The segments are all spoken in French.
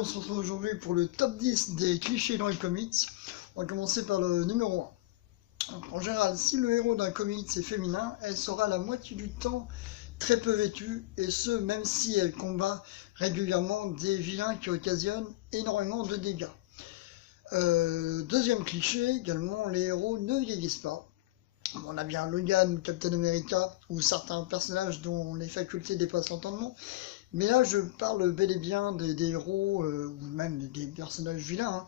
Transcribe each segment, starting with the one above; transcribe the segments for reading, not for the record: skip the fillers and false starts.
on se retrouve aujourd'hui pour le top 10 des clichés dans les comics. On va commencer par le numéro 1. Donc, en général, si le héros d'un comics est féminin, elle sera la moitié du temps très peu vêtue, et ce, même si elle combat régulièrement des vilains qui occasionnent énormément de dégâts. Deuxième cliché, également, les héros ne vieillissent pas. On a bien Logan, Captain America, ou certains personnages dont les facultés dépassent l'entendement. Mais là, je parle bel et bien des héros, ou même des personnages vilains,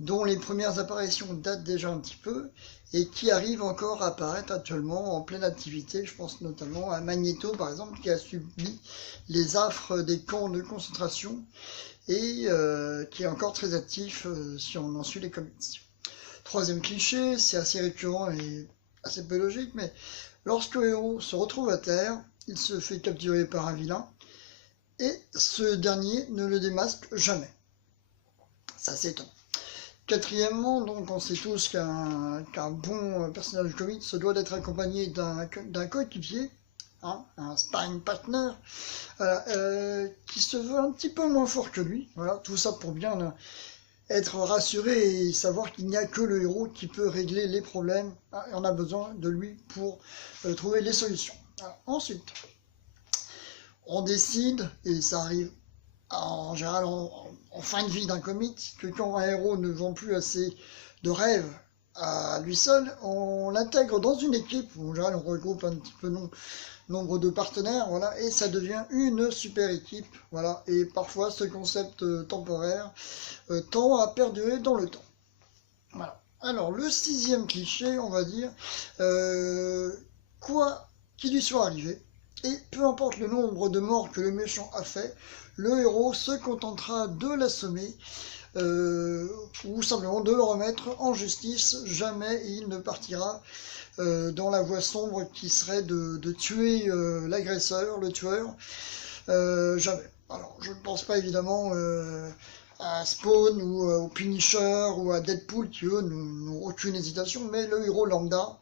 dont les premières apparitions datent déjà un petit peu, et qui arrivent encore à apparaître actuellement en pleine activité. Je pense notamment à Magneto, par exemple, qui a subi les affres des camps de concentration, et qui est encore très actif si on en suit les comics. Troisième cliché, c'est assez récurrent et assez peu logique, mais lorsque le héros se retrouve à terre, il se fait capturer par un vilain, et ce dernier ne le démasque jamais. Ça s'étend. Quatrièmement, donc on sait tous qu'un bon personnage comique se doit d'être accompagné d'un coéquipier, un sparring partner, voilà, qui se veut un petit peu moins fort que lui. Voilà, tout ça pour bien être rassuré et savoir qu'il n'y a que le héros qui peut régler les problèmes. Et on a besoin de lui pour trouver les solutions. Alors, ensuite, on décide, et ça arrive en général en fin de vie d'un comic, que quand un héros ne vend plus assez de rêves à lui seul, on l'intègre dans une équipe, où en général on regroupe un petit peu nombre de partenaires, voilà, et ça devient une super équipe, voilà, et parfois ce concept temporaire tend à perdurer dans le temps. Voilà. Alors le sixième cliché, on va dire, quoi qu'il lui soit arrivé, et peu importe le nombre de morts que le méchant a fait, le héros se contentera de l'assommer ou simplement de le remettre en justice. Jamais il ne partira dans la voie sombre qui serait de tuer l'agresseur, le tueur. Jamais. Alors, je ne pense pas évidemment à Spawn ou au Punisher ou à Deadpool qui eux n'ont aucune hésitation, mais le héros lambda,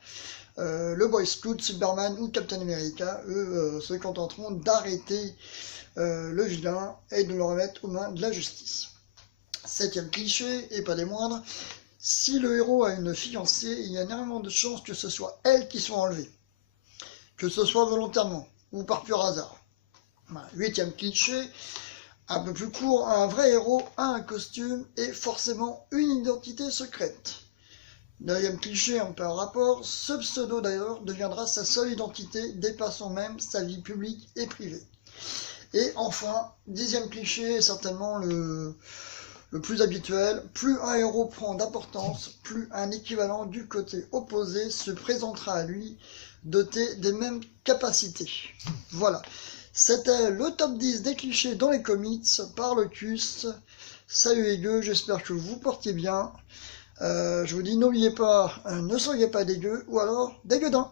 le Boy Scout, Superman ou Captain America, eux se contenteront d'arrêter le vilain et de le remettre aux mains de la justice. Septième cliché, et pas des moindres, si le héros a une fiancée, il y a énormément de chances que ce soit elle qui soit enlevée, que ce soit volontairement ou par pur hasard. Voilà. Huitième cliché, un peu plus court, un vrai héros a un costume et forcément une identité secrète. Neuvième cliché, un peu en rapport, ce pseudo d'ailleurs deviendra sa seule identité, dépassant même sa vie publique et privée. Et enfin, dixième cliché, certainement le plus habituel, plus un héros prend d'importance, plus un équivalent du côté opposé se présentera à lui, doté des mêmes capacités. Voilà, c'était le top 10 des clichés dans les comics par Locus. Salut les gueux, j'espère que vous vous portiez bien. Je vous dis, n'oubliez pas, ne soyez pas dégueux, ou alors dégueudins.